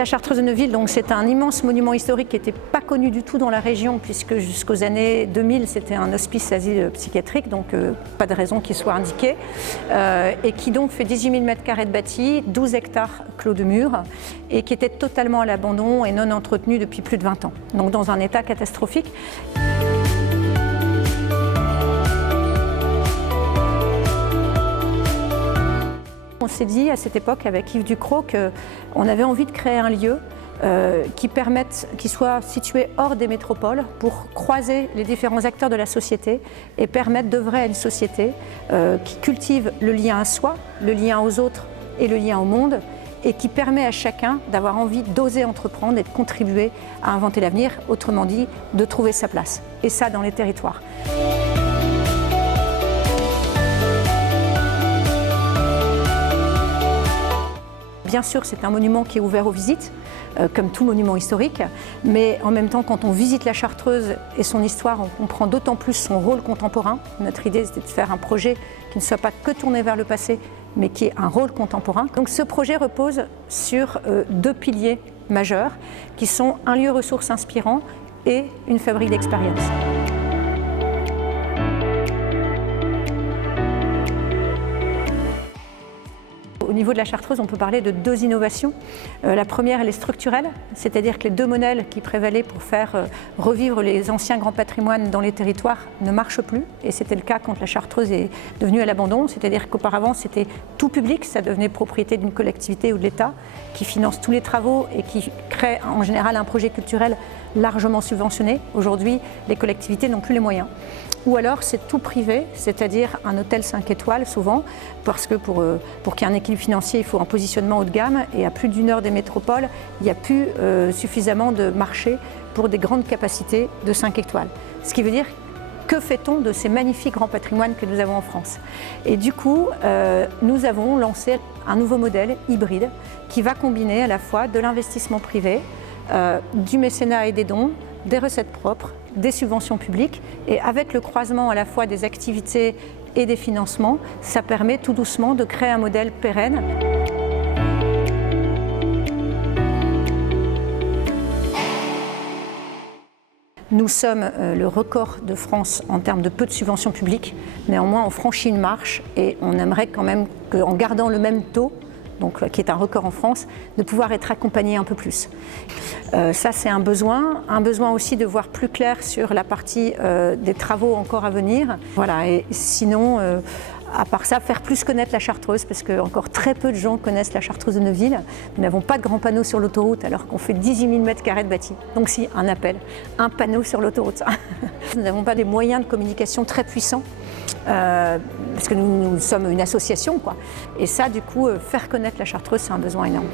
la Chartreuse de Neuville, c'est un immense monument historique qui n'était pas connu du tout dans la région, puisque jusqu'aux années 2000, c'était un hospice asile psychiatrique, donc pas de raison qu'il soit indiqué, et qui donc fait 18 000 m² de bâti, 12 hectares clos de murs, et qui était totalement à l'abandon et non entretenu depuis plus de 20 ans, donc dans un état catastrophique. On s'est dit à cette époque avec Yves Ducrot qu'on avait envie de créer un lieu qui soit situé hors des métropoles pour croiser les différents acteurs de la société et permettre d'œuvrer à une société qui cultive le lien à soi, le lien aux autres et le lien au monde, et qui permet à chacun d'avoir envie d'oser entreprendre et de contribuer à inventer l'avenir, autrement dit, de trouver sa place. Et ça dans les territoires. Bien sûr, c'est un monument qui est ouvert aux visites, comme tout monument historique, mais en même temps, quand on visite la Chartreuse et son histoire, on comprend d'autant plus son rôle contemporain. Notre idée, c'était de faire un projet qui ne soit pas que tourné vers le passé, mais qui ait un rôle contemporain. Donc ce projet repose sur deux piliers majeurs, qui sont un lieu ressource inspirant et une fabrique d'expérience. Au niveau de la Chartreuse, on peut parler de deux innovations. La première, elle est structurelle, c'est-à-dire que les deux modèles qui prévalaient pour faire revivre les anciens grands patrimoines dans les territoires ne marchent plus. Et c'était le cas quand la Chartreuse est devenue à l'abandon, c'est-à-dire qu'auparavant c'était tout public, ça devenait propriété d'une collectivité ou de l'État qui finance tous les travaux et qui crée en général un projet culturel largement subventionné. Aujourd'hui, les collectivités n'ont plus les moyens. Ou alors c'est tout privé, c'est-à-dire un hôtel 5 étoiles souvent, parce que pour qu'il y ait un équilibre financier, il faut un positionnement haut de gamme, et à plus d'une heure des métropoles, il n'y a plus suffisamment de marché pour des grandes capacités de 5 étoiles. Ce qui veut dire, que fait-on de ces magnifiques grands patrimoines que nous avons en France? Et du coup, nous avons lancé un nouveau modèle hybride qui va combiner à la fois de l'investissement privé, du mécénat et des dons, des recettes propres, des subventions publiques, et avec le croisement à la fois des activités et des financements, ça permet tout doucement de créer un modèle pérenne. Nous sommes le record de France en termes de peu de subventions publiques, néanmoins on franchit une marche et on aimerait quand même qu'en gardant le même taux, donc, qui est un record en France, de pouvoir être accompagné un peu plus. Ça c'est un besoin aussi de voir plus clair sur la partie des travaux encore à venir. Voilà, et sinon, à part ça, faire plus connaître la Chartreuse, parce que encore très peu de gens connaissent la Chartreuse de Neuville. Nous n'avons pas de grands panneaux sur l'autoroute alors qu'on fait 18 000 m² de bâti. Donc si, un appel, un panneau sur l'autoroute. Nous n'avons pas des moyens de communication très puissants. Parce que nous sommes une association, quoi. Et ça, du coup, faire connaître la Chartreuse, c'est un besoin énorme.